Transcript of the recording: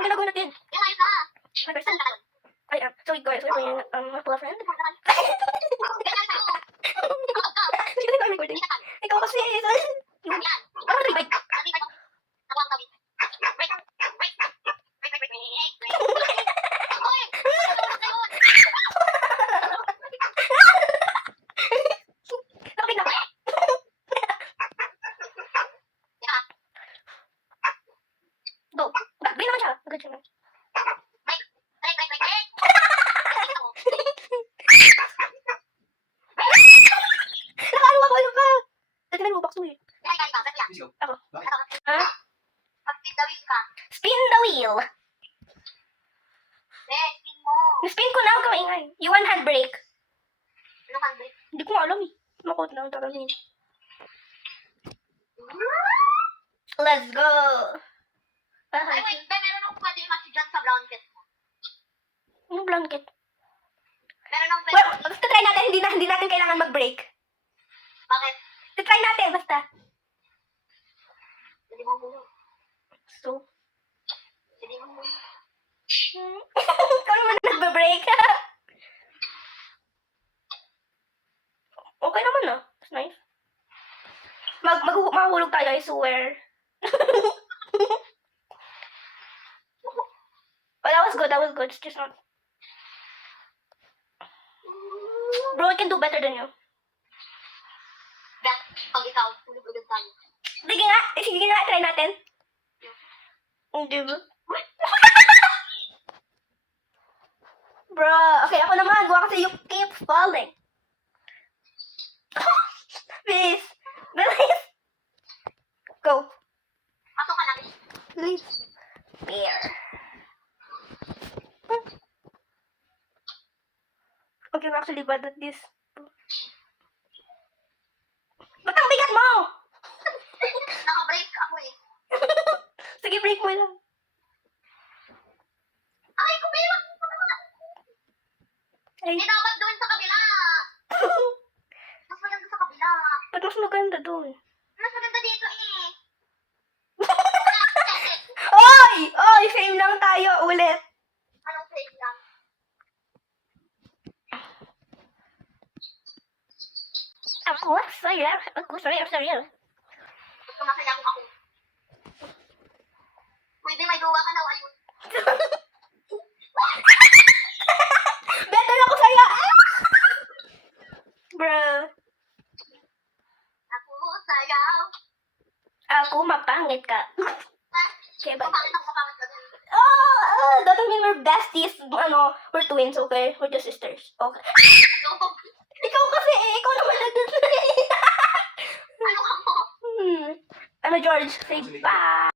Ang ginagawa natin. Yung ayos na. Hi guys. Saan ka doon? Ay, so we guys, we're playing Pula Friend. Ganyan sa'yo. Sige, I'm recording. Ikaw kasi, Yan. ano ka tribay? Sabi ko, nakuha ang tawid. Break. Break. Break, break, break, break. Oy! Nakapig na. Yeah. Go. Bay naman siya. Agad siya. Break. Break, break, break, break. Nakaano ako, ano ka? Dati na box mo eh. Yan, yan, ikaw. Break yan. Let's go. Ako. Bakit? Ha? Mag-spin the wheel ka. Spin the wheel. Spin mo. Spin ko na, huwag ka maingay. You want handbrake? Anong handbrake? Hindi ko nga alam eh. Makot na, taramin. Let's go. Ay, wait. Meron akong pwede kasi dyan sa blanket mo. Anong blanket? Meron akong pwede. Well, basta try natin, hindi natin kailangan mag-break. Bakit? Try natin, basta. Hindi mo muna. So, Hindi mo muna. ikaw naman na nagbe-break. Okay naman ah. It's nice. Mahulog tayo, I swear. But that was good. It's just not... Bro, I can do better than you. Bet, pag ikaw, tulog-ulog tayo. Sige nga, try natin. Hindi ba? Bro, okay, ako naman. Gawa kasi you keep falling. Please. Bilis. Go. Pasok ka na. Please. Bear. Okay, I'm actually bad at this. Ba't ang bigat mo? Naka-break ako eh. Sige, break mo lang. Ay, kumilang! Ay, Eh, dapat doon sa kabila. Mas maganda sa kabila. ba't mas maganda doon? Mas maganda dito eh. Oy! Same lang tayo ulit. Anong safe lang? Ako, sorry. Gusto masaya kung ako. Pwede may gawa ka na ayun. Better ako sa'yo. Bro. Ako sayaw. Ako, mapangit ka. Okay, Kung but... bakit ako kapangit ka din? Doesn't mean we're besties. We're twins, okay? We're just sisters. Okay. Ikaw kasi ikaw naman nandun. Ano ka mo? I'm a George. Say bye.